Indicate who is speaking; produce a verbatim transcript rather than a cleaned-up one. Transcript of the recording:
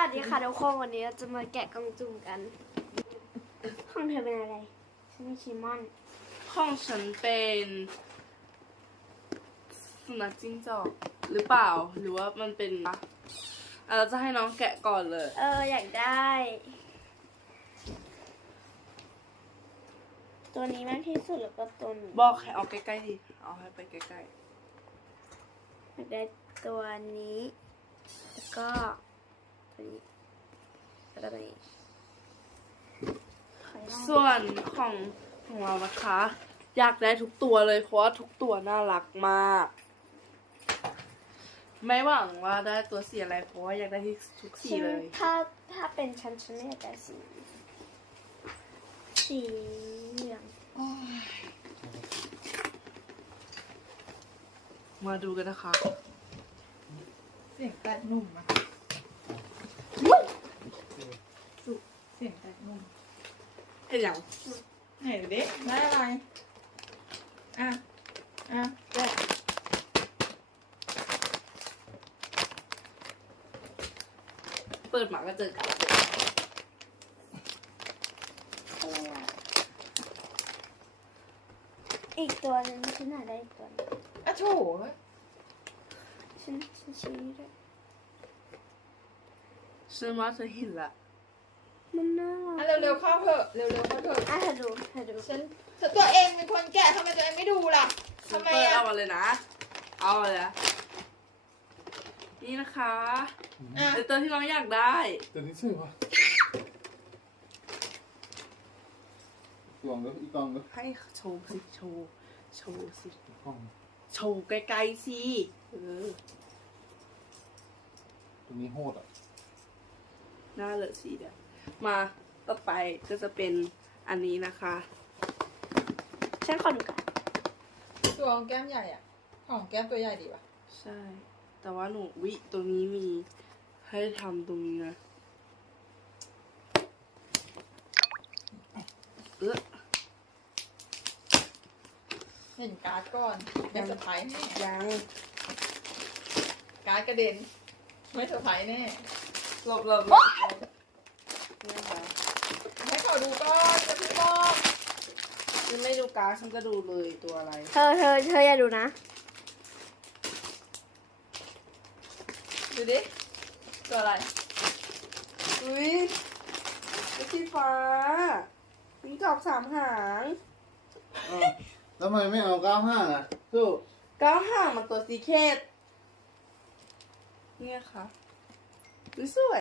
Speaker 1: วัสดีค่ะทุกคนวันนี้เราจะมาแกะกล่องจุ่มกันห้องเธอเป็นอะไรฉันเป็นชิมอน
Speaker 2: ห้องฉันเป็นสุนัขจิ้งจอกหรือเปล่าหรือว่ามันเป็นอะอ่ะเราจะให้น้องแกะก่อนเลย
Speaker 1: เอออยากได้ตัวนี้มากที่สุดแล้วก็ตัวนี้
Speaker 2: บอกให้เอาใกล้ๆดิเอาให้ไปใกล้
Speaker 1: ๆอยากได้ตัวนี้แล้วก็ตัวนี้แล้วก็ตัวนี้
Speaker 2: ส่วนของของเรานะคะ อยากได้ทุกตัวเลยเพราะว่าทุกตัวน่ารักมากไม่หวังว่าได้ตัวสีอะไรเพราะว่าอยากได้ที่ทุกสีเลย
Speaker 1: ถ้าถ้าเป็นฉันฉันไม่อยากได้สีสีเหลือง
Speaker 2: มาดูกันนะคะ
Speaker 3: เสียงแตะนุ่มอะสุเสียงแตะนุ่ม
Speaker 2: เห็นยัง
Speaker 3: ไหนดูดิได้อะไรอ่ะอ่ะแกะ
Speaker 2: เปิดมาก็เจอกัน
Speaker 1: อีกตัวนึงฉันหาได้อีกตัวนึง
Speaker 3: อ่ะโถ
Speaker 1: ฉันฉันชี้ด้วย
Speaker 2: ฉันว่าเธอเห็นละ
Speaker 1: มันน่ารัก
Speaker 3: อ่ะเร็วๆเข้าเถอะเร็วๆเข้าเถอะ
Speaker 1: อ่ะเธอดูเธอดู
Speaker 3: ฉันตัวเองเป็นคนแกะทำไมตัวเองไม่ดูล่ะทำไมอ่ะ
Speaker 2: เอามาเลยนะเอาเลยนะนี่นะคะเป็นตัวที่น้องอยากได้
Speaker 4: ตัวนี้ชื่อว่ากล่องแล้วอีกกล่องแล้ว
Speaker 2: ให้โชว์สิโชว์โชว์สิ
Speaker 4: กล่อง
Speaker 2: โชว์ไกลๆสิเออ
Speaker 4: ตัวนี้โหดอ่ะ
Speaker 2: หน้าเลอะสีเดียวมาต่อไปก็จะเป็นอันนี้นะคะ
Speaker 1: ฉันขอดูก่อน
Speaker 3: ตัวของแก้มใหญ่อ่ะของแก้มตัวใหญ่ดีป่ะ
Speaker 2: ใช่แต่ว่าหนูวิตัวนี้มีให้ทำตรงนี้นะเออ
Speaker 3: เห็นการ์ดก่อนไม่เซอร์ไพรส์แน่
Speaker 2: ยัง
Speaker 3: การ์ดกระเด็นไม่เซอร์ไพรส์แน่
Speaker 2: หลบหลบหลบนี่ค่ะ
Speaker 3: ให้เขาดูก่อนจะพี่บอก
Speaker 2: ฉันไม่ดูการ์ดฉันจะดูเลยตัวอะไร
Speaker 1: เธอเธอเธออย่าดูนะ
Speaker 3: ดูดิตัวอะไร
Speaker 2: อุ้ยเป็นสีฟ้ามีจอกสามหาง
Speaker 4: แล้วทำไมไม่เอาเก้าห้าอ่ะสู้
Speaker 2: เก้าหางมันตัวสีเคดเนี่ยค่ะสวย